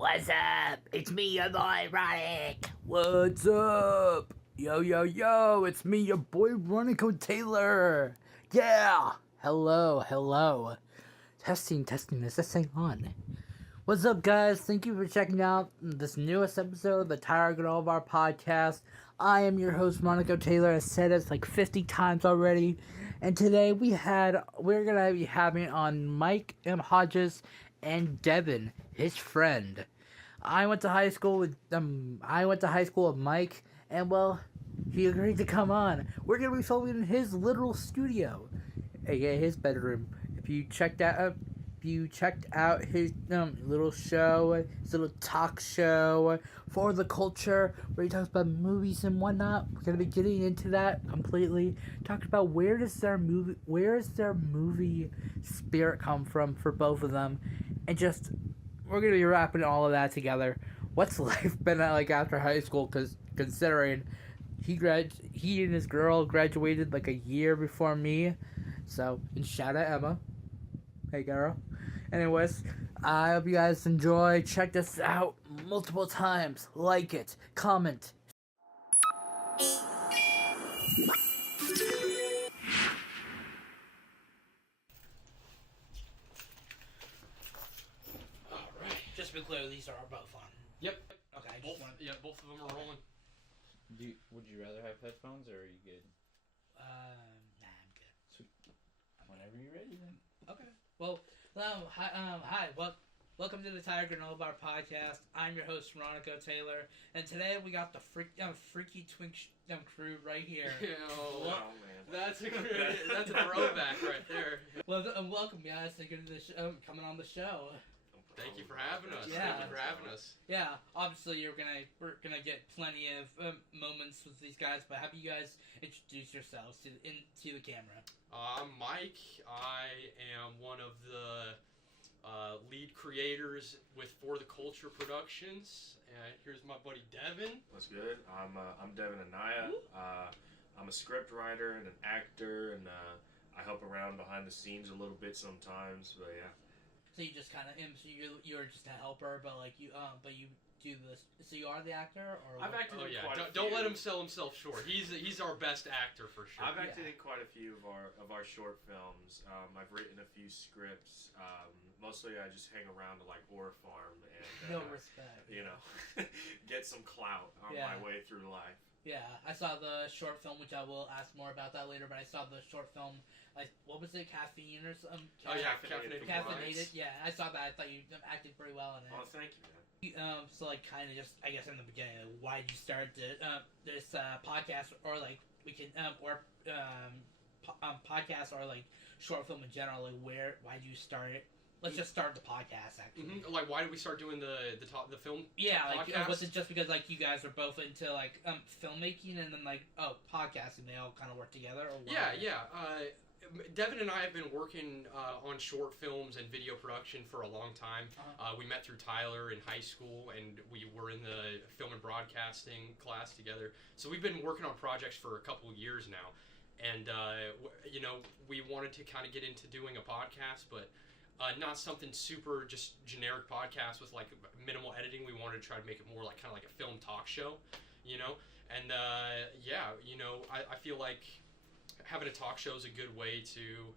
What's up? It's me, your boy, Ronick. What's up? Yo, it's me, your boy, Ronico Taylor. Yeah! Hello. Testing, is this thing on? What's up, guys? Thank you for checking out this newest episode of the Tyler Faris podcast. I am your host, Ronico Taylor. I said it like 50 times already. And today we're gonna be having on Mike and Hodges and Devin, his friend. I went to high school with Mike, and well, he agreed to come on. We're gonna be filming in his literal studio, aka his bedroom. If you checked out his little show, his little talk show for the culture, where he talks about movies and whatnot, we're gonna be getting into that completely. Talk about where does their movie spirit come from for both of them, and just we're gonna be wrapping all of that together. What's life been like after high school? Cause considering he and his girl graduated like a year before me, so and shout out Emma. Hey girl. Anyways, I hope you guys enjoy. Check this out multiple times. Like it, comment. Alright, just to be clear, these are both on. Yep. Okay, Both of them are rolling. Would you rather have headphones or are you good? Nah, I'm good. Sweet. Whenever you're ready, then. Okay. Well, hi. Welcome to the Tiger Granola Bar podcast. I'm your host, Ronico Taylor, and today we got the freaky twink crew right here. Oh man, that's a throwback right there. Well, welcome guys. Thank you for coming on the show. Thank you for having us. Yeah. Thank you for having us. Yeah, obviously we're gonna get plenty of moments with these guys, but have you guys introduce yourselves to the camera? I'm Mike. I am one of the lead creators with For the Culture Productions. And here's my buddy Devin. What's good? I'm Devin Anaya. I'm a script writer and an actor, and I help around behind the scenes a little bit sometimes. But yeah. So you just kind of you're just a helper, but but you do this. So you are the actor, or I've acted in quite a few. Don't let him sell himself short. He's our best actor for sure. I've acted in quite a few of our short films. I've written a few scripts. Mostly I just hang around to like Horror Farm and no respect. You know, get some clout on my way through life. Yeah, I saw the short film, which I will ask more about that later. But I saw the short film, like what was it, Caffeine or something? Caffeinated. Yeah, I saw that. I thought you acted pretty well in it. Oh, thank you, man. So like kind of just I guess in the beginning, like, why did you start this podcast, or like we can podcast or like short film in general? Like why did you start it? Let's just start the podcast actually. Like why did we start doing the film? Yeah, like podcast? Was it just because like you guys are both into like filmmaking and then like podcasting? They all kind of work together. Or what? Yeah. Devin and I have been working on short films and video production for a long time. We met through Tyler in high school, and we were in the film and broadcasting class together. So we've been working on projects for a couple of years now, and we wanted to kind of get into doing a podcast, but not something super just generic podcast with like minimal editing. We wanted to try to make it more like kind of like a film talk show, and I feel like having a talk show is a good way to,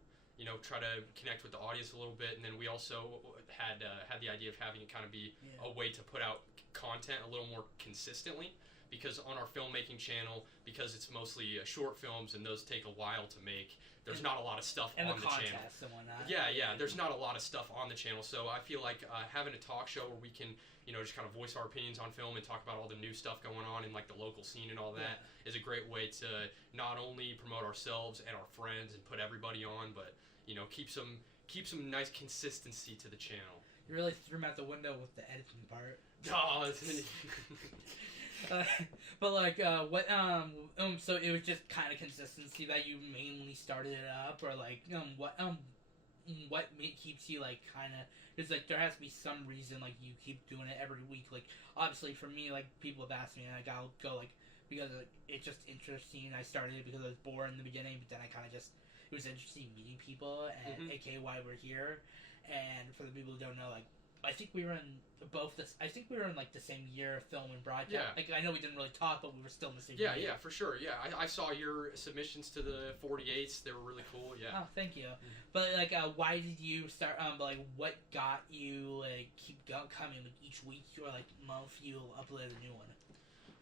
try to connect with the audience a little bit. And then we also had the idea of having it kind of be a way to put out content a little more consistently, because on our filmmaking channel, because it's mostly short films and those take a while to make, there's not a lot of stuff on the channel. And whatnot. Yeah, there's not a lot of stuff on the channel. So I feel like having a talk show where we can, just kind of voice our opinions on film and talk about all the new stuff going on in like the local scene and all that is a great way to not only promote ourselves and our friends and put everybody on, but keep some nice consistency to the channel. You really threw him out the window with the editing part. Oh, but like, so it was just kind of consistency that you mainly started it up, or like, what keeps you like kind of? Because like there has to be some reason like you keep doing it every week. Like obviously for me, like people have asked me, and like I'll go like because it's just interesting. I started it because I was bored in the beginning, but then I kind of just it was interesting meeting people, and aka why we're here. And for the people who don't know, like I think we were in both this. I think we were in like the same year of film and broadcast. Yeah. Like I know we didn't really talk, but we were still in the same. Yeah, year. yeah, for sure. Yeah, I saw your submissions to the 48s. They were really cool. Yeah. Oh, thank you. But like, why did you start? Like, what got you keep coming like, each week or like month? You upload a new one.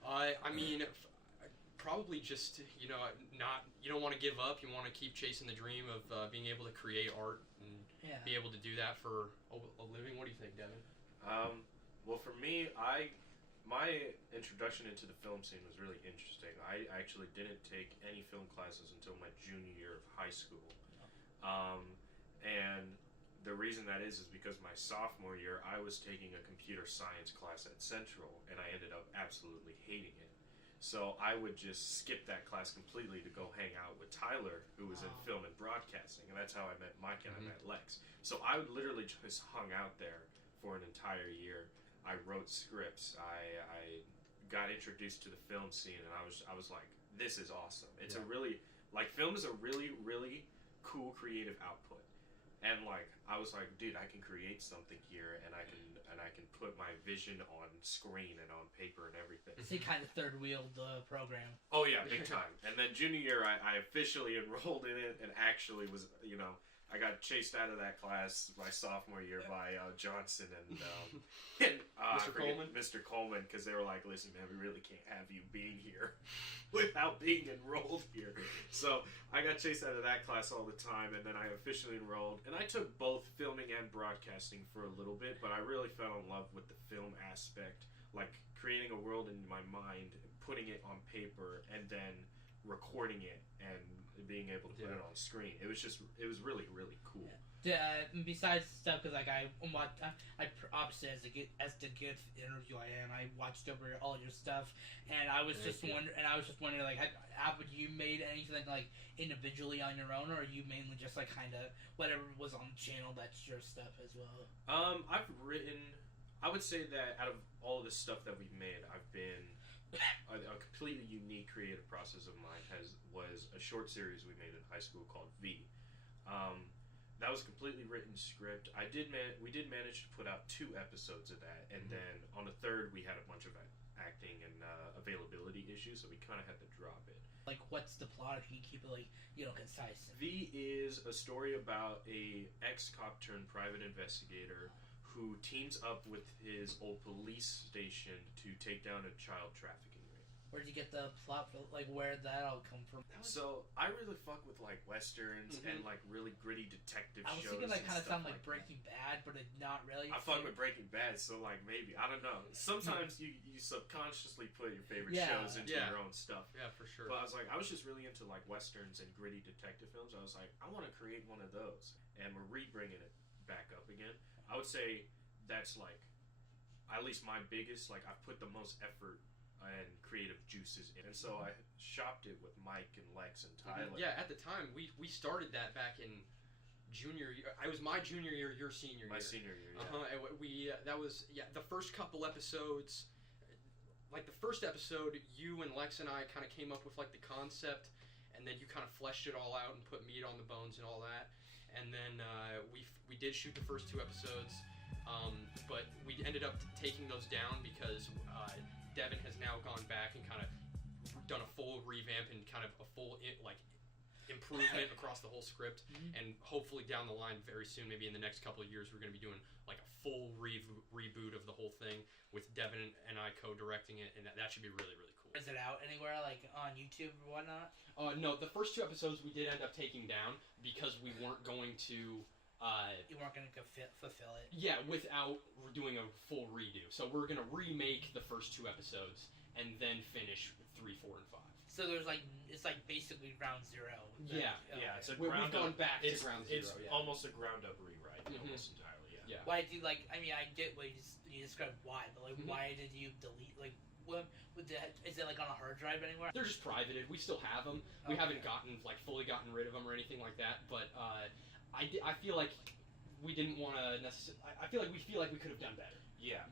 I mean, probably just you don't want to give up. You want to keep chasing the dream of being able to create art and be able to do that for a living. What do you think, Devin? Well, for me, my introduction into the film scene was really interesting. I actually didn't take any film classes until my junior year of high school, and the reason that is because my sophomore year I was taking a computer science class at Central, and I ended up absolutely hating it. So I would just skip that class completely to go hang out with Tyler, who was in film and broadcasting, and that's how I met Mike and I met Lex. So I would literally just hung out there for an entire year. I wrote scripts. I got introduced to the film scene, and I was like, this is awesome. It's a really film is a really really cool creative output, and like I was like, dude, I can create something here, and I can put my vision on screen and on paper and everything. So you kind of third wheeled the program. Oh yeah, big time. And then junior year, I officially enrolled in it, and actually was, I got chased out of that class my sophomore year by Johnson and Mr. Coleman, because they were like, listen, man, we really can't have you being here without being enrolled here. So I got chased out of that class all the time, and then I officially enrolled. And I took both filming and broadcasting for a little bit, but I really fell in love with the film aspect, like creating a world in my mind, putting it on paper, and then recording it and being able to put it on screen. It was really really cool. Besides stuff, because like I obviously as the good interview I am, I watched over all your stuff, and I was just wondering like, have you made anything like individually on your own, or are you mainly just like kind of whatever was on the channel that's your stuff as well? I've written. I would say that out of all the stuff that we've made, I've been a completely unique creative process of mine was a short series we made in high school called V. That was a completely written script. We did manage to put out 2 episodes of that, and then on the 3rd we had a bunch of acting and availability issues, so we kind of had to drop it. Like, what's the plot if you keep it like concise? V is a story about a ex-cop turned private investigator who teams up with his old police station to take down a child trafficking ring. Where'd you get the plot for, like, where'd that all come from? So, I really fuck with, like, westerns and, like, really gritty detective shows. I was thinking that kind of sounded like that. Breaking Bad, but it not really. I fuck with Breaking Bad, so, like, maybe. I don't know. Sometimes you subconsciously put your favorite shows into your own stuff. Yeah, for sure. But I was just really into, like, westerns and gritty detective films. I was like, I want to create one of those. And we're re-bringing it back up again. I would say that's, like, at least my biggest, like, I've put the most effort and creative juices in. And so I shopped it with Mike and Lex and Tyler. Yeah, at the time, we started that back in junior year. I was my junior year, your senior year. My senior year, yeah. And that was the first couple episodes. Like, the first episode, you and Lex and I kind of came up with, like, the concept, and then you kind of fleshed it all out and put meat on the bones and all that. And then we did shoot the first 2 episodes. But we ended up taking those down because Devin has now gone back and kind of done a full revamp and kind of a full improvement across the whole script. And hopefully down the line very soon, maybe in the next couple of years, we're going to be doing like a full reboot of the whole thing with Devin and I co-directing it, and that should be really really cool. Is it out anywhere, like on YouTube or whatnot? No, the first 2 episodes we did end up taking down because we weren't going to. You weren't going to fulfill it. Yeah, without doing a full redo. So we're going to remake the first 2 episodes and then finish 3, 4, and 5. So there's like it's like basically ground zero. Yeah. It's a We've gone back to ground zero. It's almost a ground up rewrite, almost entirely. Yeah. Why do you like? I mean, I get what you described why, but like, why did you delete? Like, what is it like on a hard drive anywhere? They're just privated. We still have them. We haven't fully gotten rid of them or anything like that. But I feel like we didn't want to necessarily. I feel like we could have done better. Yeah.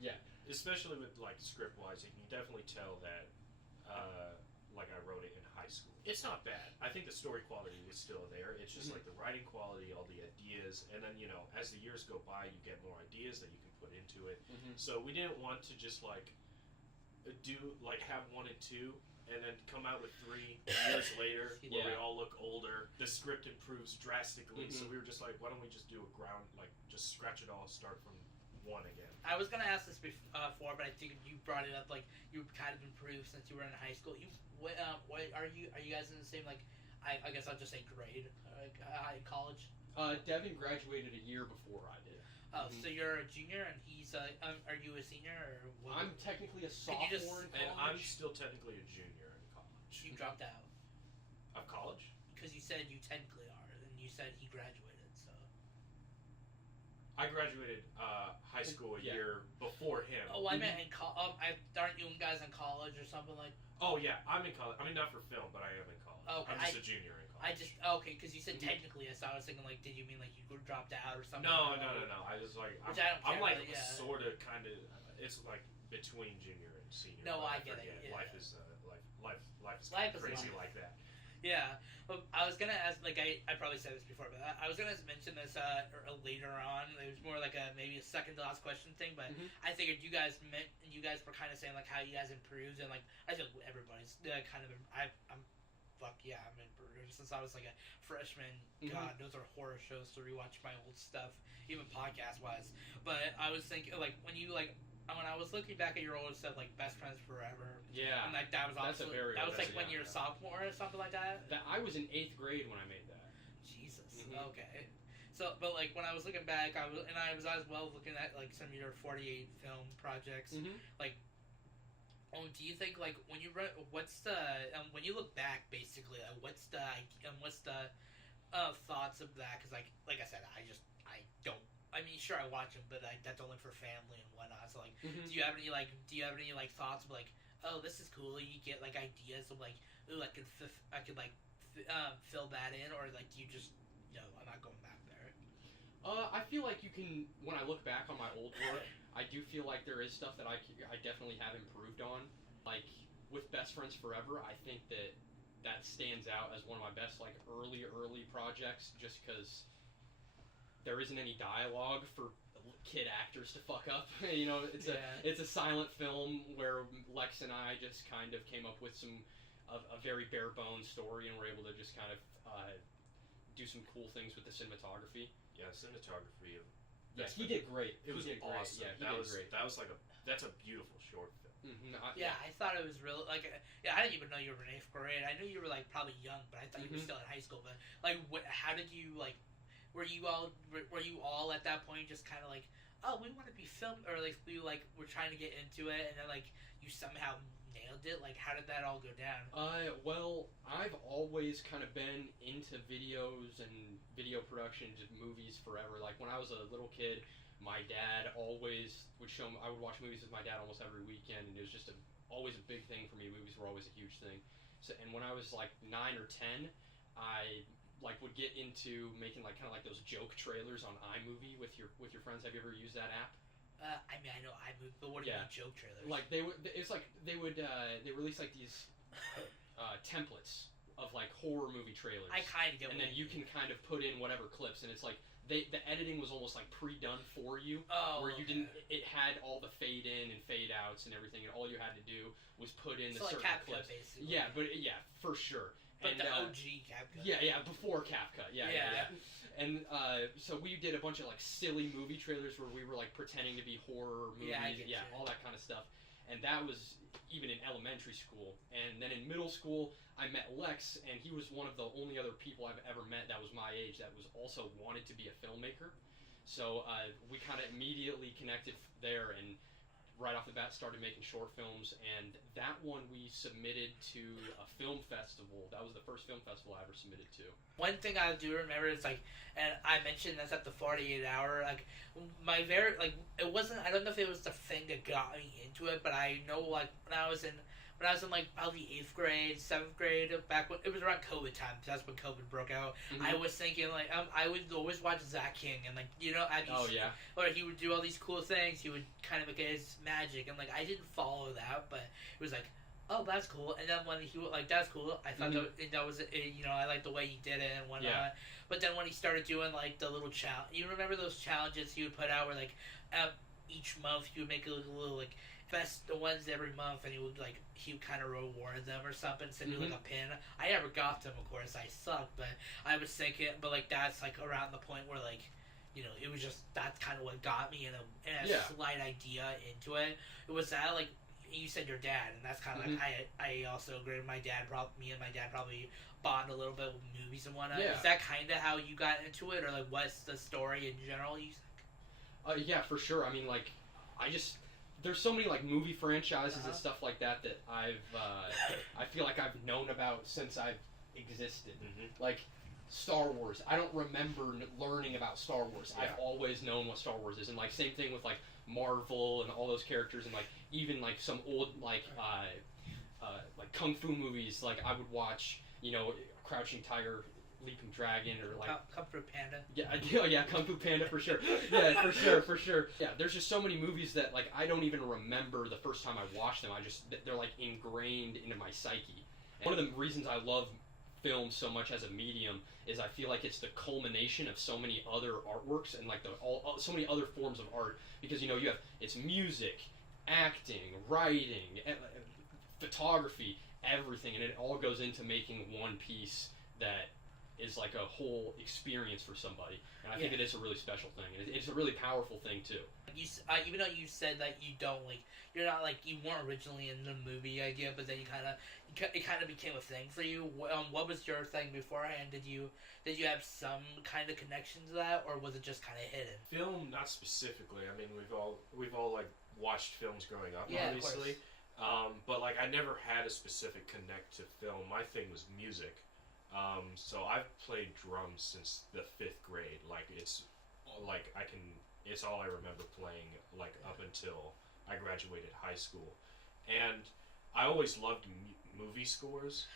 Especially with like script wise, you can definitely tell that like I wrote it in high school. It's not bad. I think the story quality was still there. It's just like the writing quality, all the ideas, and then as the years go by, you get more ideas that you can put into it. So we didn't want to just like do like have 1 and 2 and then come out with 3 years later where we all look older. The script improves drastically, so we were just like, why don't we just do a ground, like just scratch it all, start from 1 again. I was gonna ask this before, but I think you brought it up. Like you kind of improved since you were in high school. What are you guys in the same like? I guess I'll just say grade, college. Devin graduated a year before I did. Oh, so you're a junior and he's are you a senior or what? I'm technically a Could you sophomore just- in And I'm college. still technically a junior in college. You dropped out Of college? because you said you technically are, and you said he graduated. So. I graduated high school a year before him. Oh, I meant in aren't you guys in college or something like? Oh yeah, I'm in college. I mean, not for film, but I am in college. Okay, I'm just a junior in college. Okay, because you said technically, so I was thinking like, did you mean like you dropped out or something? No. I was like, Which I don't I'm care like about, yeah. sort of, kind of. It's like between junior and senior. No, but I get it, forget. yeah. Life is life is Life is crazy life. like that. Yeah, but I was gonna ask, like I probably said this before, but I was gonna mention this later on. It was more like maybe a second to last question thing, but I figured you guys were kind of saying like how you guys improved, and like I feel everybody's kind of I'm improved since I was like a freshman. God, those are horror shows to rewatch my old stuff, even podcast wise. But I was thinking like when I was looking back at your old stuff, like Best Friends Forever. Yeah. And like that was That's a obviously very that was old like one, when you're a yeah. sophomore or something like that. I was in 8th grade when I made that. Jesus. Okay. So, but like when I was looking back, I was as well looking at like some of your 48 film projects. Like, do you think like when you what's the when you look back basically, what's the thoughts of that? Because like I said, I don't. I mean, sure, I watch them, but that's only for family and whatnot. So, like, do you have any thoughts of like, oh, this is cool? You get like ideas of like, ooh, I could fill that in, or like, do you just, I'm not going back there. I feel like you can. When I look back on my old work, I do feel like there is stuff that I definitely have improved on. Like with Best Friends Forever, I think that stands out as one of my best like early projects, just because there isn't any dialogue for kid actors to fuck up. It's a silent film where Lex and I just kind of came up with a very bare bones story, and we're able to just kind of do some cool things with the cinematography. Yeah, cinematography. He did great. It was awesome. Yeah, Great. That was like that's a beautiful short film. I thought it was real. Like, I didn't even know you were in 8th grade. I knew you were like probably young, but I thought you were still in high school. But like, how did you like? Were you all at that point just kind of like, oh, we want to be filmed, or like we're trying to get into it, and then like you somehow nailed it? Like, how did that all go down? Well, I've always kind of been into videos and video production, just movies forever. Like when I was a little kid, my dad always would show me. I would watch movies with my dad almost every weekend, and it was just always a big thing for me. Movies were always a huge thing. So, and when I was like 9 or 10, I would get into making like kind of like those joke trailers on iMovie with your friends. Have you ever used that app? I mean, I know iMovie, but what do you mean joke trailers? Like they release like these templates of like horror movie trailers. I kind of get. And then you can kind of put in whatever clips, and it's like the editing was almost like pre-done for you. Oh, where you didn't. It had all the fade in and fade outs and everything, and all you had to do was put in the certain like clips. Basically. Yeah, but for sure. But and, the OG CapCut. Yeah, before CapCut. Yeah. And so we did a bunch of like silly movie trailers where we were like pretending to be horror movies. Yeah, all that kind of stuff. And that was even in elementary school. And then in middle school, I met Lex, and he was one of the only other people I've ever met that was my age that was also wanted to be a filmmaker. So we kind of immediately connected there, and right off the bat started making short films, and that one we submitted to a film festival. That was the first film festival I ever submitted to. One thing I do remember is like, and I mentioned this at the 48 hour, like my it wasn't, I don't know if it was the thing that got me into it, but I know like when I was in like probably 8th grade, 7th grade, back when it was around COVID time, that's when COVID broke out. I was thinking like I would always watch Zach King, and like or he would do all these cool things. He would kind of get his magic, and like I didn't follow that, but it was like, oh, that's cool. And then when he was like, that's cool, I thought that was, you know, I liked the way he did it and whatnot. Yeah. But then when he started doing, like, the little challenge, you remember those challenges he would put out where, like, each month he would make a little, like, best the ones every month, and he would kind of reward them or something, send you, like, a pin. I never got them, of course, I sucked, but I was thinking, but, like, that's, like, around the point where, like, you know, it was just, that's kind of what got me in a slight idea into it. It was that, like, you said your dad, and that's kind of like, I also agree with my dad, me and my dad probably bond a little bit with movies and whatnot. Yeah. Is that kind of how you got into it, or, like, what's the story in general, you think? Yeah, for sure. I mean, like, there's so many, like, movie franchises and stuff like that I feel like I've known about since I've existed. Like, Star Wars. I don't remember learning about Star Wars. Yeah. I've always known what Star Wars is. And, like, same thing with, like, Marvel and all those characters, and, like, even, like, some old, like Kung Fu movies. Like, I would watch, you know, Crouching Tiger, Leaping Dragon, or, like... Kung Fu Panda. Yeah, Kung Fu Panda, for sure. Yeah, for sure. Yeah, there's just so many movies that, like, I don't even remember the first time I watched them. They're, like, ingrained into my psyche. And one of the reasons I love film so much as a medium is I feel like it's the culmination of so many other artworks and, like, so many other forms of art, because, you know, it's music, acting, writing, photography, everything, and it all goes into making one piece that is like a whole experience for somebody, and I think it is a really special thing, and it's a really powerful thing too. Even though you said that you don't, like, you're not, like, you weren't originally in the movie idea, but then it kind of became a thing for you. What was your thing beforehand? Did you have some kind of connection to that, or was it just kind of hidden? Film, not specifically. I mean, we've all like watched films growing up, Yeah, obviously. But like, I never had a specific connect to film. My thing was music. So I've played drums since the 5th grade. Like, it's all I remember playing, like, up until I graduated high school. And I always loved movie scores.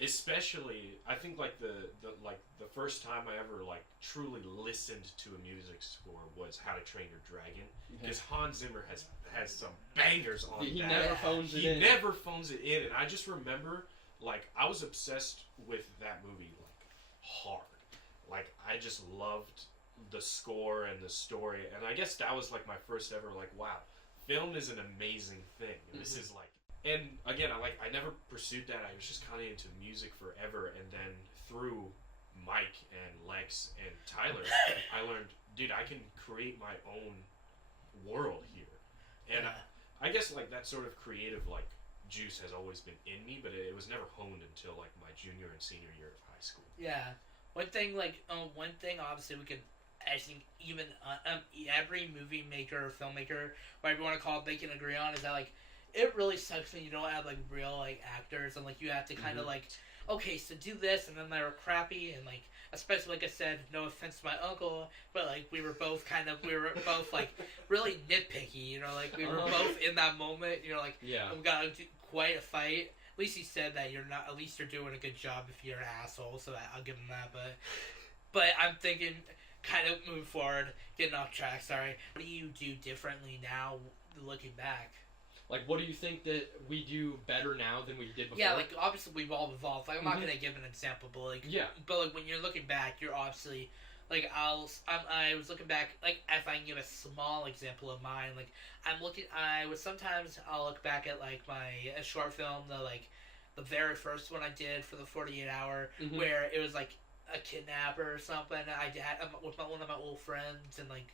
Especially, I think, like, the first time I ever, like, truly listened to a music score was How to Train Your Dragon, because Hans Zimmer has some bangers on He that. never phones it in. He never phones it in, and I just remember, like, I was obsessed with that movie, like, hard. Like, I just loved the score and the story, and I guess that was, like, my first ever, like, wow, film is an amazing thing. And this is, like, and again, I never pursued that. I was just kind of into music forever, and then through Mike and Lex and Tyler, I learned, dude, I can create my own world here. And I guess, like, that sort of creative, like, juice has always been in me, but it was never honed until, like, my junior and senior year of high school. Yeah. One thing obviously we could, I think, even every movie maker or filmmaker, whatever you want to call it, they can agree on, is that, like, it really sucks when you don't have, like, real, like, actors, and, like, you have to kind of, like, okay, so do this, and then they were crappy, and, like, especially, like I said, no offense to my uncle, but, like, we were both, like, really nitpicky, you know, like, we were both in that moment, you know, like, we got into quite a fight. At least he said that at least you're doing a good job if you're an asshole, so I'll give him that, but I'm thinking, kind of move forward, getting off track, sorry. What do you do differently now, looking back? Like, what do you think that we do better now than we did before? Yeah, like, obviously we've all evolved. Like, I'm not gonna give an example, but like, when you're looking back, you're obviously, like, I was looking back, like, if I can give a small example of mine, like, sometimes I'll look back at, like, my short film, the very first one I did for the 48 hour, where it was, like, a kidnapper or something, I did with one of my old friends, and, like,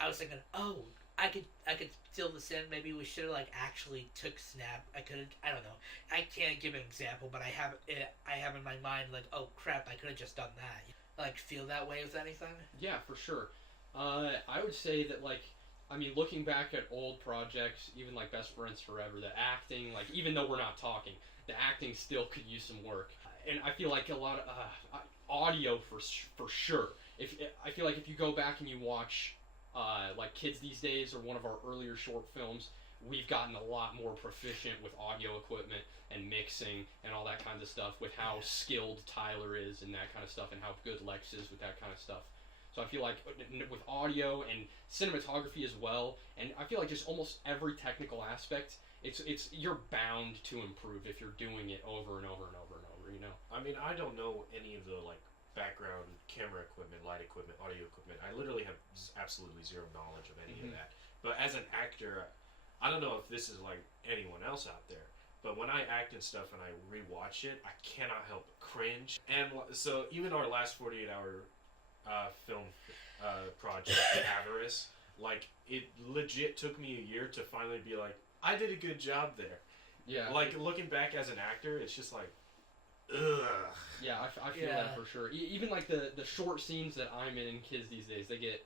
I was thinking, oh, I could steal this in. Maybe we should have, like, actually took Snap. I don't know. I can't give an example, but I have in my mind, like, oh crap, I could have just done that. Like, feel that way with anything? Yeah, for sure. I would say that, like, I mean, looking back at old projects, even like Best Friends Forever, the acting, like, even though we're not talking, the acting still could use some work. And I feel like a lot of audio for sure. I feel like if you go back and you watch like Kids These Days or one of our earlier short films, we've gotten a lot more proficient with audio equipment and mixing and all that kind of stuff, with how skilled Tyler is and that kind of stuff, and how good Lex is with that kind of stuff. So I feel like with audio and cinematography as well, and I feel like just almost every technical aspect, it's you're bound to improve if you're doing it over and over and over and over. You know. I mean, I don't know any of the like background camera equipment, light equipment, audio equipment. I literally have absolutely zero knowledge of any of that. But as an actor, I don't know if this is like anyone else out there, but when I act and stuff and I rewatch it, I cannot help but cringe. And so even our last 48-hour film project, Avarice, like it legit took me a year to finally be like, I did a good job there. Yeah. Like looking back as an actor, it's just like, ugh. Yeah, I feel that for sure. Even like the short scenes that I'm in kids these days, they get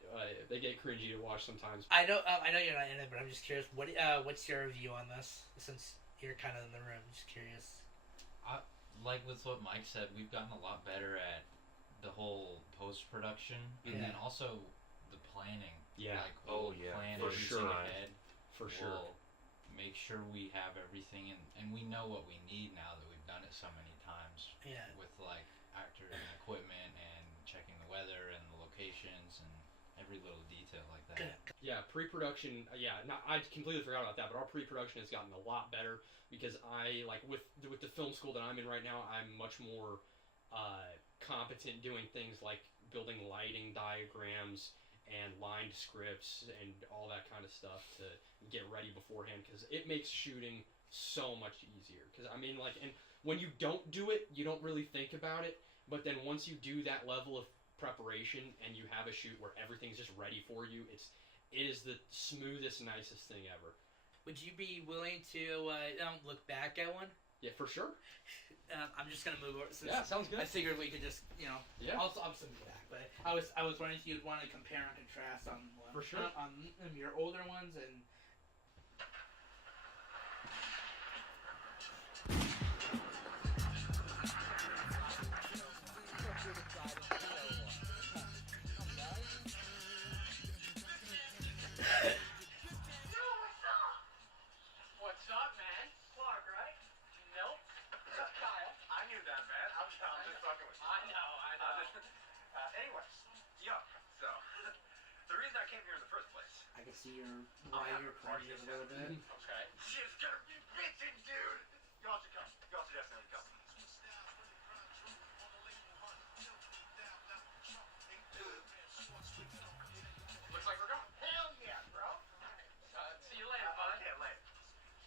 cringy to watch sometimes. I know you're not in it, but I'm just curious. What's your view on this? Since you're kind of in the room, just curious. Like with what Mike said, we've gotten a lot better at the whole post-production, and then also the planning. Yeah. Like we'll plan for everything sure. ahead. For sure. We'll make sure we have everything, and we know what we need now that we've done it so many times. Yeah. With like actors and equipment and checking the weather and the locations and every little detail like that. Yeah, pre-production. I completely forgot about that. But our pre-production has gotten a lot better because I like with the film school that I'm in right now. I'm much more competent doing things like building lighting diagrams and lined scripts and all that kind of stuff to get ready beforehand because it makes shooting so much easier. Because I mean, like, and when you don't do it, you don't really think about it. But then once you do that level of preparation and you have a shoot where everything's just ready for you, it is the smoothest, nicest thing ever. Would you be willing to look back at one? Yeah, for sure. I'm just gonna move over. Yeah, sounds good. I figured we could just, Yeah. I'll send you back. But I was wondering if you'd want to compare and contrast on one, For sure. on your older ones and. What's up, man? Clark, right? Nope. Kyle. I knew that, man. I'm just fucking with you. I know. Anyways, so the reason I came here in the first place. I can see why you're crying a little bit. Okay. Shit's gonna be bitchin', dude. Y'all should come. Y'all should definitely come. Looks like we're going. Hell yeah, bro. See you later, bud. Yeah, later.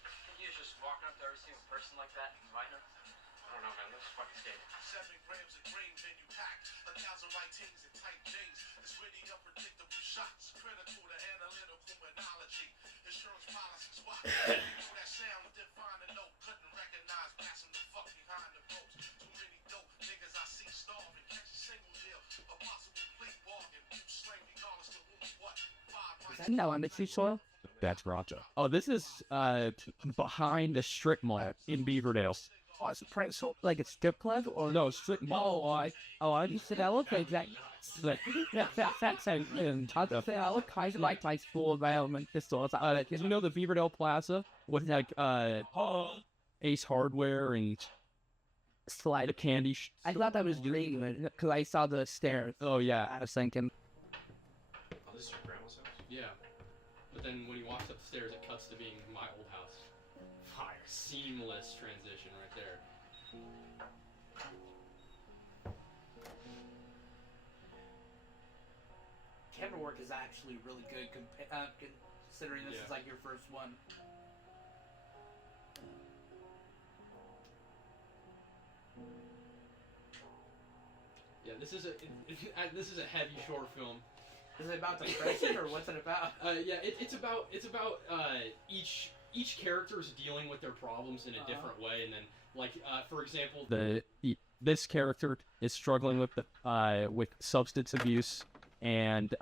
Think you just walking up to every single person like that and inviting them? I don't know, man. This is fucking scary. 7 grams of grain, then you pack 1,000 light teams and tight jeans. It's really unpredictable shots, critical to analytical monology. Insurance policies, why? People that sound define the note, couldn't recognize, passing the fuck behind the ropes. Too many dope niggas I see starving, catch a single deal, a possible plea bargain, boot slang regardless to whom what. No, I'm soil. That's Raja. Oh, this is behind the strip mall in Beaverdale. Oh, it's a price, so, like a strip club or No, strip mall. I used to look like that. That's and I look kind of like my school environment. Pistols. You know the Beaverdale Plaza with like Ace Hardware and Slide of candy. I thought that was dreaming because I saw the stairs. Oh yeah. I was thinking. Oh, this is your grandma's house? Yeah. But then when he walks up the stairs, it cuts to being my old house. Fire. Seamless transition right there. Camera work is actually really good, considering this is like your first one. Yeah, this is a heavy short film. Is it about depression or what's it about? It's about each character is dealing with their problems in a different way, and then like for example, This character is struggling with substance abuse, and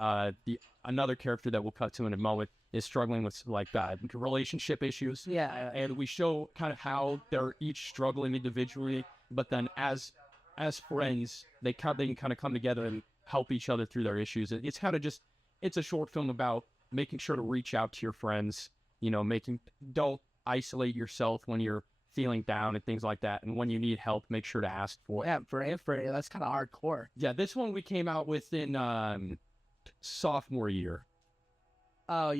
another character that we'll cut to in a moment is struggling with like relationship issues. Yeah. And we show kind of how they're each struggling individually, but then as friends, they can kind of come together and help each other through their issues. It's kind of it's a short film about making sure to reach out to your friends, don't isolate yourself when you're feeling down and things like that. And when you need help, make sure to ask for it. Yeah, for that's kind of hardcore. Yeah, this one we came out with in sophomore year. Oh,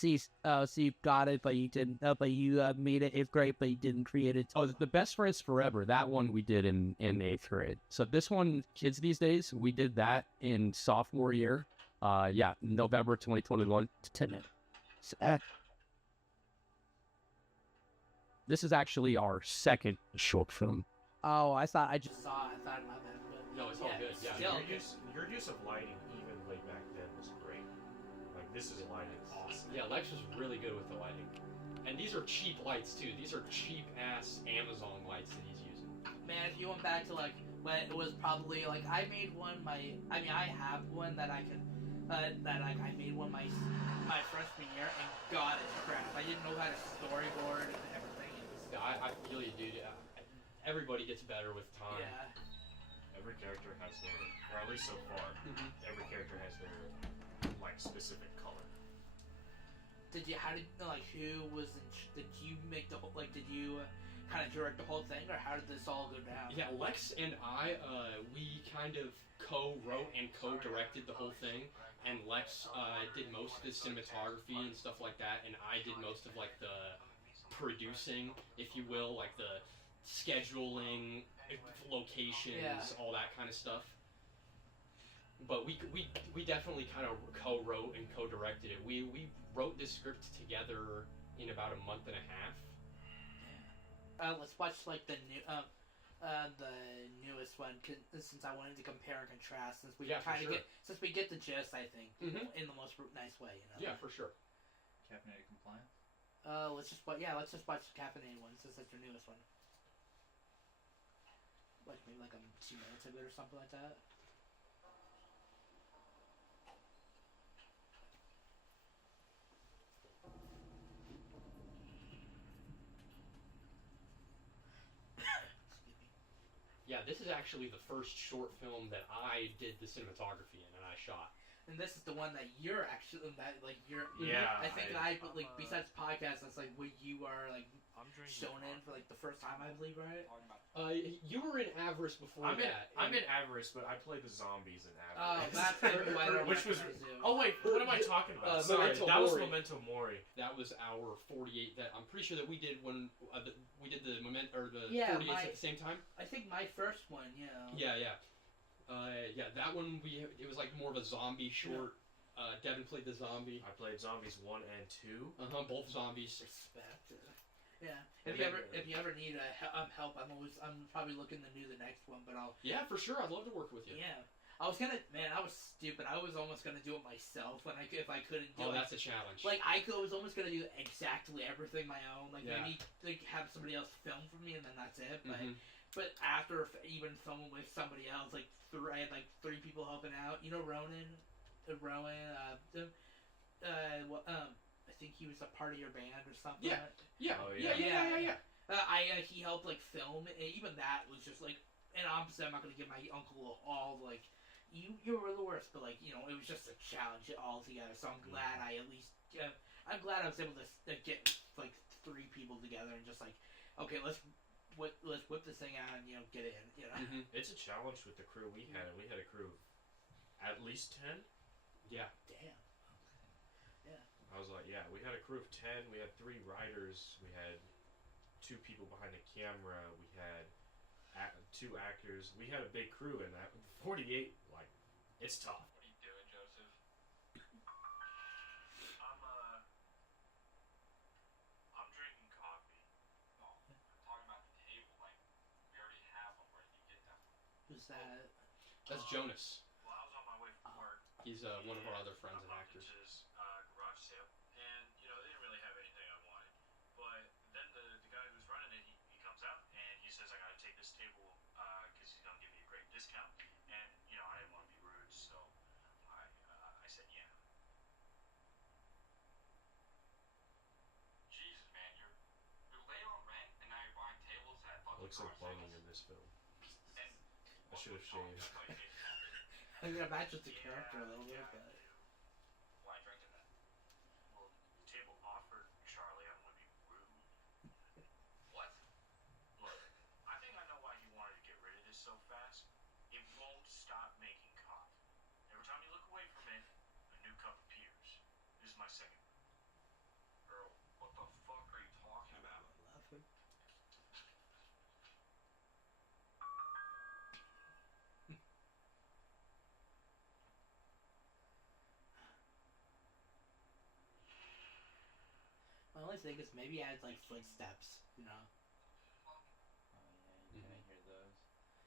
So you got it, but you didn't. But you made it 8th grade, but you didn't create it. Oh, the best friends forever. That one we did in 8th grade. So this one, kids these days, we did that in sophomore year. Yeah, November 2021 to 10 minutes. This is actually our second short film. Oh, I thought I just saw it. I thought my bad. But No, it's all good. Yeah. still. Your use of lighting, even way back then, was great. Like, this is lighting awesome. Yeah, Lex was really good with the lighting. And these are cheap lights too. These are cheap ass Amazon lights that he's using. Man, if you went back to like when it was probably like I made one I have one that I could that like I made one my freshman year and God it's crap. I didn't know how to storyboard and everything. It was, Yeah, I feel you, dude. Everybody gets better with time. yeah. Every character has their, or at least so far, every character has their, like, specific color. Who was did you make the whole, like, did you kind of direct the whole thing, or how did this all go down? Yeah, Lex and I, we kind of co-wrote and co-directed the whole thing, and Lex did most of the cinematography and stuff like that, and I did most of, like, the producing, if you will, like the scheduling, locations, all that kind of stuff. But we definitely kind of co-wrote and co-directed it. We wrote this script together in about a month and a half. Let's watch like the newest one since I wanted to compare and contrast since we since we get the gist I think in the most nice way, you know. Yeah, for sure. Caffeinated Compliance. Let's just watch the Caffeinated one since it's the newest one. Like maybe like 2 minutes of it or something like that. Yeah, this is actually the first short film that I did the cinematography in and I shot. And this is the one that you're actually Yeah, I think like besides podcast that's like what you are like shown in for like the first time I believe, right? You were in Avarice before that. I'm in Avarice, but I played the zombies in Oh, Avarice. that's maybe why I don't Which was recognize you. oh wait, what am I talking about? Sorry, Memento that was Mori. Memento Mori. That was our 48. That I'm pretty sure that we did when we did the moment or the Yeah, 48 at the same time. I think my first one, yeah. Yeah. That one it was like more of a zombie short. Devin played the zombie. I played zombies 1 and 2. Both zombies. Respect. Yeah. If you ever need help, I'm probably looking to do the next one, but I'll. Yeah, for sure. I'd love to work with you. Yeah. I was stupid. I was almost gonna do it myself if I couldn't do it. Oh, that's a challenge. Like was almost gonna do exactly everything my own. Like maybe like have somebody else film for me and then that's it. But after even filming with somebody else, like I had like 3 people helping out. You know Ronan. I think he was a part of your band or something. Yeah. Oh, Yeah. He helped like film, and even that was just like. And obviously, I'm not gonna give my uncle all like. You were the worst, but like it was just a challenge altogether. So I'm glad I'm glad I was able to get like 3 people together and just like, okay, let's whip this thing out and get it in. It's a challenge with the crew we had. We had a crew of at least 10. Yeah. Damn. Yeah. I was like, yeah, we had a crew of 10. We had 3 writers. We had 2 people behind the camera. We had 2 actors. We had a big crew, and that 48, like, it's tough. What are you doing, Joseph? I'm drinking coffee. Oh, I'm talking about the table. Like, we already have one. Where did you get that from? Who's that? That's Jonas. Well, I was on my way from work. He's one of our other friends and actors. Garage sale, and they didn't really have anything I wanted. But then the guy who's running it, he comes out and he says I gotta take this table because he's gonna give me a great discount. And I didn't want to be rude, so I said yeah. Jesus, man, you're late on rent, and now you're buying tables at fucking Looks like garage plumbing sales. in this film. And I should have shaved. I'm gonna match with the character a little bit, but. Why drinking that? Well, the table offered Charlie I want to be rude. What? Look, I think I know why he wanted to get rid of this so fast. It won't stop making coffee. Every time you look away from it, a new cup appears. This is my second one. was thinking is maybe add like footsteps, you know. Oh yeah, you can hear those.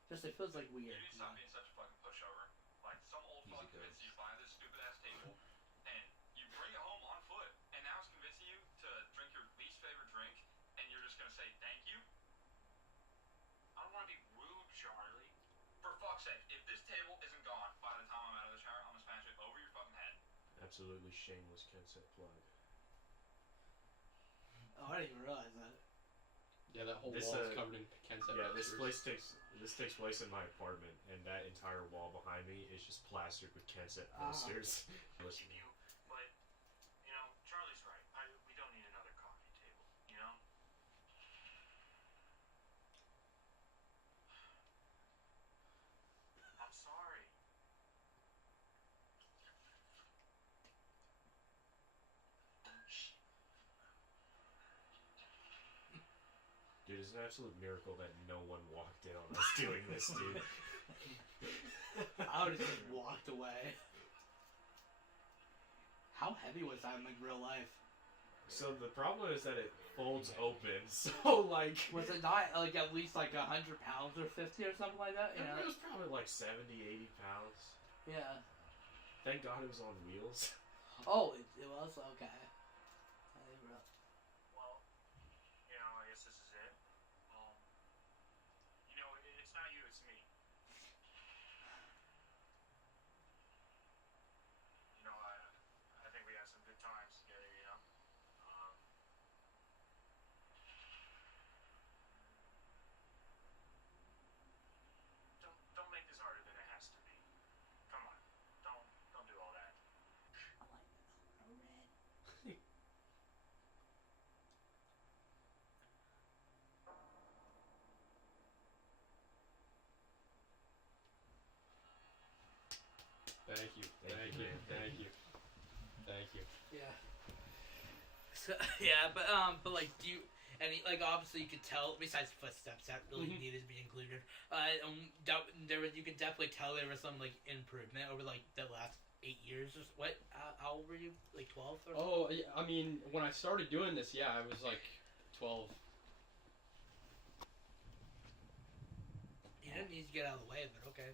Just it feels like weird. You need to stop being such a fucking pushover. Like, some old Easy fuck goes. convinced you to buy this stupid ass table, and you bring it home on foot, and now it's convincing you to drink your least favorite drink, and you're just gonna say thank you? I don't wanna be rude, Charlie. For fuck's sake, if this table isn't gone by the time I'm out of the shower, I'm gonna smash it over your fucking head. Absolutely shameless Kenset plug. Oh, I didn't even realize that. Yeah, that whole This, wall is covered in Kenset Yeah, this posters. takes place in my apartment, and that entire wall behind me is just plastered with Kenset Ah. posters. Listen to you, but, you know, Charlie's right. We don't need another coffee table, you know? I'm sorry. Dude, it's an absolute miracle that no one walked in on us doing this, dude. I would have just walked away. How heavy was that in like real life? So the problem is that it folds open, so like... Was it not like at least like 100 pounds or 50 or something like that? You know? It was probably like 70, 80 pounds. Yeah. Thank God it was on wheels. Oh, it was okay. I didn't realize. Well, you know, I guess this is it. You know, it's not you, it's me. You know, I think we had some good times together, you know? Don't make this harder than it has to be. Come on. Don't do all that. I like the color red. Thank you. Thank you, man. Thank you. Thank you. Yeah. So yeah, but like, do you? And like, obviously, you could tell. Besides footsteps, that really needed to be included. You could definitely tell there was some like improvement over like the last 8 years. Or what? How old were you? Like 12 or something? Oh, yeah, I mean, when I started doing this, yeah, I was like 12. You didn't need to get out of the way, but okay.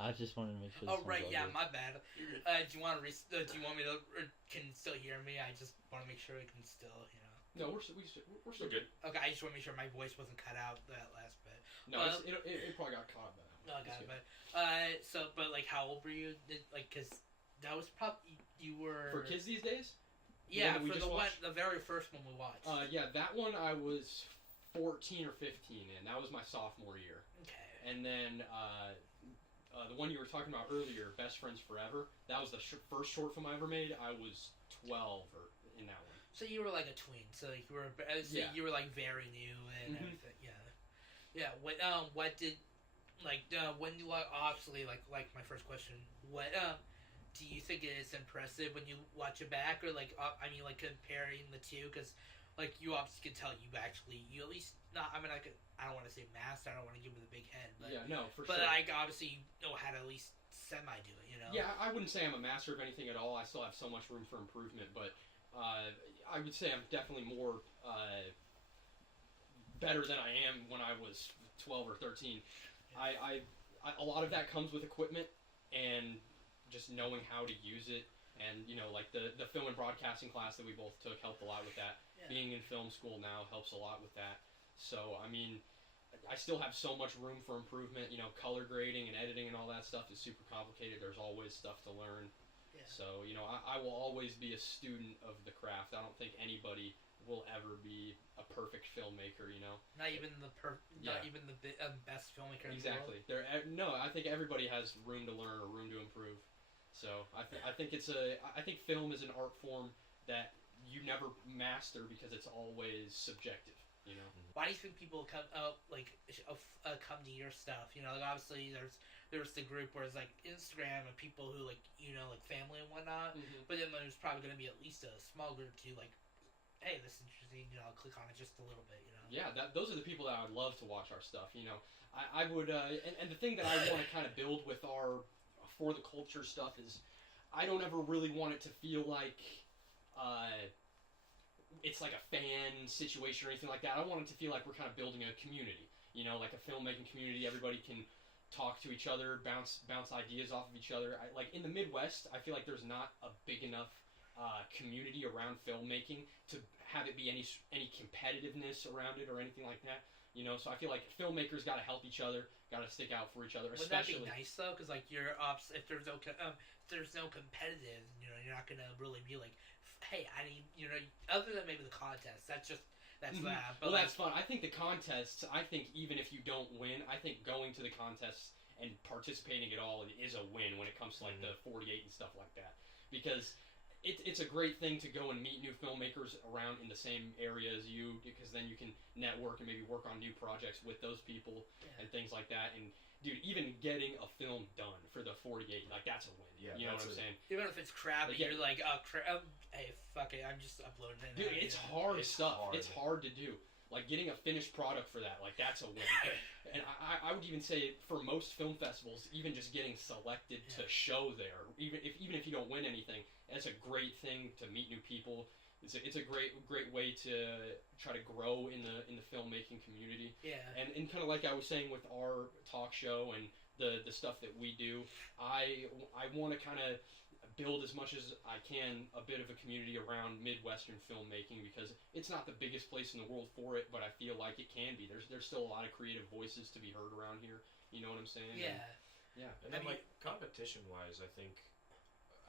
I just wanted to make sure. Oh right, yeah, my bad. Do you want me to? Can you still hear me? I just want to make sure it can still, you know. No, we're still good. Okay, I just want to make sure my voice wasn't cut out that last bit. No, it probably got caught. But No, I got it. But like, how old were you? Cause that was probably you were for kids these days. Yeah, the one that we for just watched? the very first one we watched. Yeah, that one I was 14 or 15 in. That was my sophomore year. Okay. And then the one you were talking about earlier, Best Friends Forever, that was the first short film I ever made. I was 12 or in that one. So you were like a tween. So like you were. Yeah. You were like very new and everything. Yeah. Yeah. What did like when you obviously like my first question? What do you think is impressive when you watch it back, or like I mean like comparing the two? Because like you obviously can tell you at least not. I mean I don't want to say master. I don't want to give it a big head. But Yeah, no, for but sure. like obviously you know how to at least semi do it. You know. Yeah, I wouldn't say I'm a master of anything at all. I still have so much room for improvement, but I would say I'm definitely more better than I am when I was 12 or 13. I a lot of that comes with equipment and just knowing how to use it, and you know, like the film and broadcasting class that we both took helped a lot with that. Yeah. Being in film school now helps a lot with that. So I mean, I still have so much room for improvement. You know, color grading and editing and all that stuff is super complicated. There's always stuff to learn. Yeah. So, you know, I will always be a student of the craft. I don't think anybody will ever be a perfect filmmaker, you know? Not even the Yeah. best filmmaker in Exactly. the world. No, I think everybody has room to learn or room to improve. So, I think I think film is an art form that you never master because it's always subjective, you know? Why do you think people come come to your stuff? You know, like obviously there's the group where it's like Instagram and people who like you know like family and whatnot. But then there's probably going to be at least a small group to like, hey, this is interesting. You know, I'll click on it just a little bit. You know. Yeah, those are the people that I would love to watch our stuff. You know, I would, and the thing that I want to kind of build with our For the Culture stuff is, I don't ever really want it to feel like, it's like a fan situation or anything like that. I want it to feel like we're kind of building a community, you know, like a filmmaking community. Everybody can talk to each other, bounce ideas off of each other. Like in the Midwest, I feel like there's not a big enough community around filmmaking to have it be any competitiveness around it or anything like that. You know, so I feel like filmmakers got to help each other, got to stick out for each other. Wouldn't that be nice though? Because like if there's no competitive, you know, you're not gonna really be like, hey, I need, you know, other than maybe the contest. That's that. But well, that's fun. I think the contests. I think even if you don't win, I think going to the contests and participating at all is a win when it comes to like the 48 and stuff like that, because it's a great thing to go and meet new filmmakers around in the same area as you, because then you can network and maybe work on new projects with those people and things like that. And dude, even getting a film done for the 48, like that's a win. Yeah, you know what I'm saying? Even if it's crappy, Like, you're like, hey, fuck it, I'm just uploading it. Dude, it's hard stuff. It's hard to do. Like getting a finished product for that, like that's a win. And I would even say for most film festivals, even just getting selected to show there, even if you don't win anything, that's a great thing to meet new people. It's a great way to try to grow in the filmmaking community. Yeah. And kind of like I was saying with our talk show and the stuff that we do, I want to kind of build as much as I can a bit of a community around Midwestern filmmaking, because it's not the biggest place in the world for it, but I feel like it can be. There's still a lot of creative voices to be heard around here. You know what I'm saying? Yeah. And then like competition wise, I think,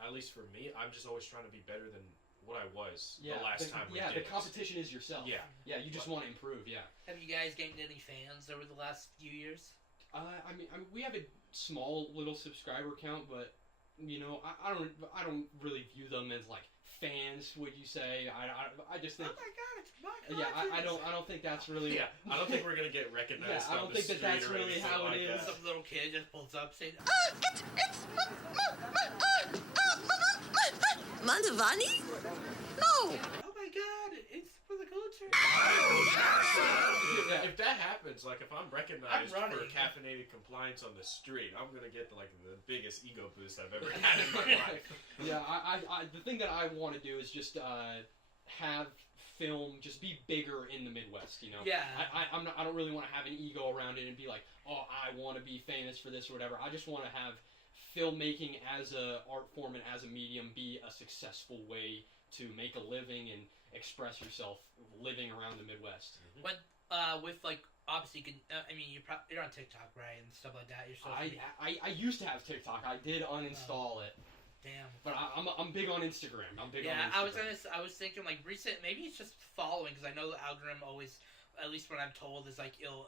at least for me, I'm just always trying to be better than what I was the last time we did the competition is yourself. Yeah. Yeah, you just want to improve, yeah. Have you guys gained any fans over the last few years? I mean, we have a small little subscriber count, but you know, I don't really view them as like fans. Would you say? I just think. Oh my god, it's my Yeah, I don't think that's really. Yeah, I don't think we're gonna get recognized. I don't think that's really how it is. Some little kid just pulls up saying, Mandavani? No. oh my god, it's for the culture. If that happens, like if I'm recognized I'm for running. caffeinated compliance on the street, I'm gonna get like the biggest ego boost I've ever had in my life. Yeah, I the thing that I want to do is just have film just be bigger in the Midwest. You know. Yeah. I don't really want to have an ego around it and be like, oh, I want to be famous for this or whatever. I just want to have filmmaking as a art form and as a medium be a successful way to make a living and express yourself living around the Midwest. When with like obviously you can, I mean you're on TikTok, right, and stuff like that. You're social media. I used to have TikTok. I did uninstall it. Damn. But I'm big on Instagram. I'm big on Instagram. I was thinking like recent, maybe it's just following, because I know the algorithm always, at least what I'm told, is like it'll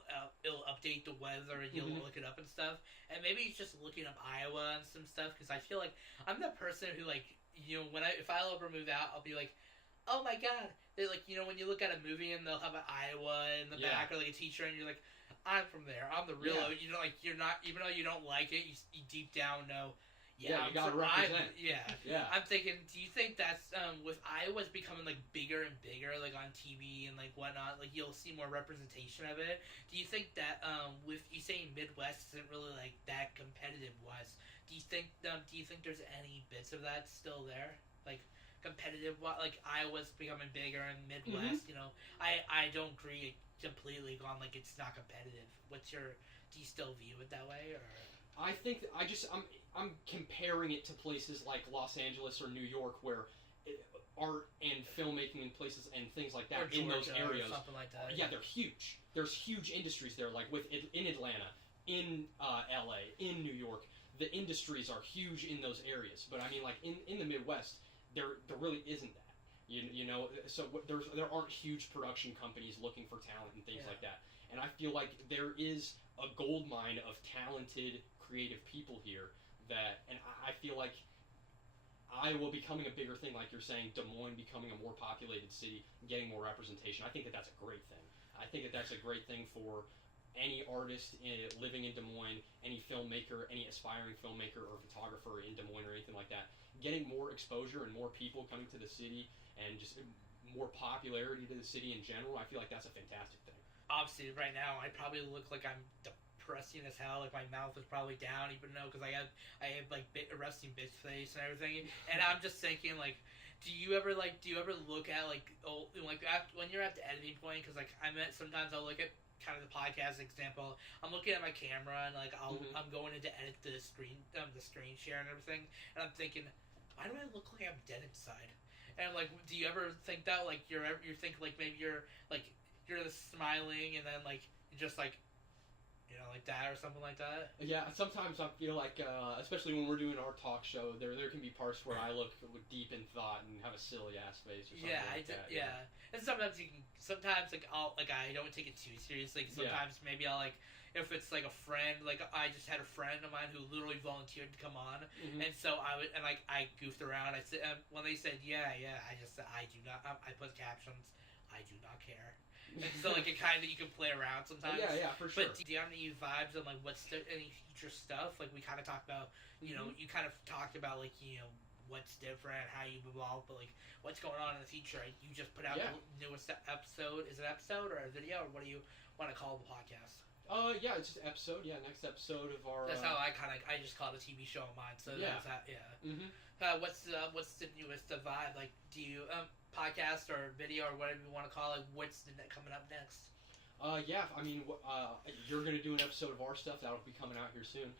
update the weather and you'll look it up and stuff. And maybe it's just looking up Iowa and some stuff, because I feel like I'm the person who, like, you know, if I'll ever move out, I'll be like, oh my god, they're like, you know, when you look at a movie and they'll have an Iowa in the back, or like a t-shirt, and you're like, I'm from there, I'm the real, you know, like, you're not, even though you don't like it, you deep down know. Yeah, you gotta represent. Yeah. I'm thinking, do you think that's, with Iowa's becoming, like, bigger and bigger, like, on TV and, like, whatnot, like, you'll see more representation of it? Do you think that, with you saying Midwest isn't really, like, that competitive-wise, do you think there's any bits of that still there? Like, competitive, like, Iowa's becoming bigger and Midwest, you know? I don't agree completely on, like, it's not competitive. Do you still view it that way, or...? I think I'm comparing it to places like Los Angeles or New York, where art and filmmaking and places and things like that in those areas, something like that. Yeah, they're huge. There's huge industries there, like in Atlanta, in LA, in New York. The industries are huge in those areas. But I mean, like in the Midwest, there really isn't that. You know, so there aren't huge production companies looking for talent and things like that. And I feel like there is a gold mine of talented, creative people here and I feel like Iowa becoming a bigger thing, like you're saying, Des Moines becoming a more populated city, getting more representation. I think that's a great thing. I think that's a great thing for any artist living in Des Moines, any filmmaker, any aspiring filmmaker or photographer in Des Moines or anything like that. Getting more exposure and more people coming to the city and just more popularity to the city in general, I feel like that's a fantastic thing. Obviously, right now, I probably look like I'm depressing as hell. Like, my mouth is probably down, even though, because I have like resting bitch face and everything. And I'm just thinking, like, Do you ever look at when you're at the editing point? Because sometimes I'll look at kind of the podcast example. I'm looking at my camera and I'm going in to edit the screen share and everything, and I'm thinking, why do I look like I'm dead inside? And do you ever think that you think maybe you're smiling and then you're just like that or something like that? Yeah, sometimes I feel like, especially when we're doing our talk show, there can be parts where I look deep in thought and have a silly ass face or something that. Yeah. And sometimes I don't take it too seriously. Sometimes maybe I'll if it's a friend, I just had a friend of mine who literally volunteered to come on, and so I goofed around. I said when they said yeah, I just said I do not. I put captions. I do not care. And so it kind of you can play around sometimes. Yeah, for sure. But do you have any vibes on what's any future stuff? We kind of talked about, you kind of talked about what's different, how you've evolved, but what's going on in the future? You just put out the newest episode. Is it an episode or a video, or what do you want to call the podcast? Yeah, it's just episode. Yeah, next episode of our. That's how I just call it a TV show of mine. So that's that. Yeah. What's the newest vibe? Do you podcast or video or whatever you want to call it? What's coming up next? Yeah, I mean, you're gonna do an episode of our stuff that'll be coming out here soon.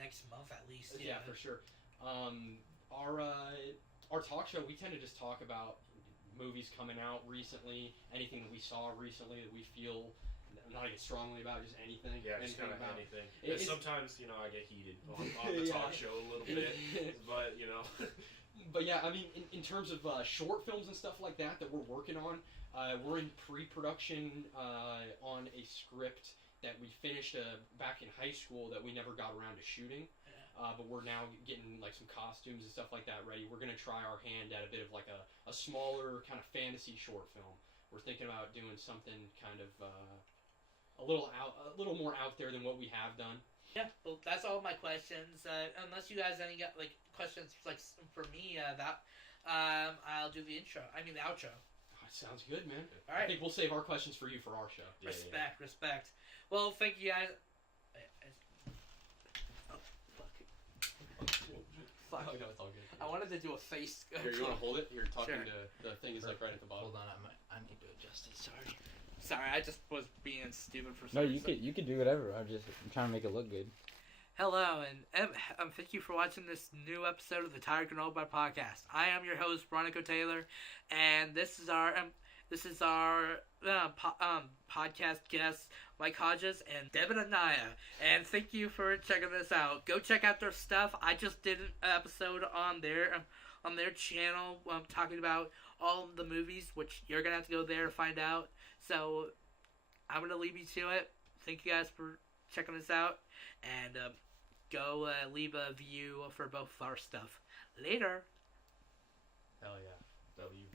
Next month at least. Yeah, for sure. Our talk show, we tend to just talk about movies coming out recently, anything that we saw recently that we feel not even strongly about, just anything. Yeah, just kind of anything. Sometimes I get heated on the talk show a little bit, but But yeah, I mean, in terms of short films and stuff like that we're working on, we're in pre-production on a script that we finished back in high school that we never got around to shooting. But we're now getting some costumes and stuff like that ready. We're gonna try our hand at a bit of a smaller kind of fantasy short film. We're thinking about doing something kind of a little more out there than what we have done. Yeah, well, that's all my questions. Unless you guys got questions for me, I'll do the intro. I mean the outro. Sounds good, man. All right. I think we'll save our questions for you for our show. Respect. Well, thank you guys. Fuck. Oh, no, it's all good. I wanted to do a face. Here, you want to hold it? You're talking Sure. to the thing is right at the bottom. Hold on, I need to adjust it. Sorry, I just was being stupid for some No, reason. you could do whatever. I'm trying to make it look good. Hello, and thank you for watching this new episode of the Tired Granola Bar podcast. I am your host, Veronica Taylor, and this is our podcast guests, Mike Hodges and Devin Anaya. And thank you for checking this out. Go check out their stuff. I just did an episode on their channel talking about all of the movies, which you're gonna have to go there to find out. So I'm gonna leave you to it. Thank you guys for checking this out, and go leave a view for both our stuff. Later. Hell yeah. W.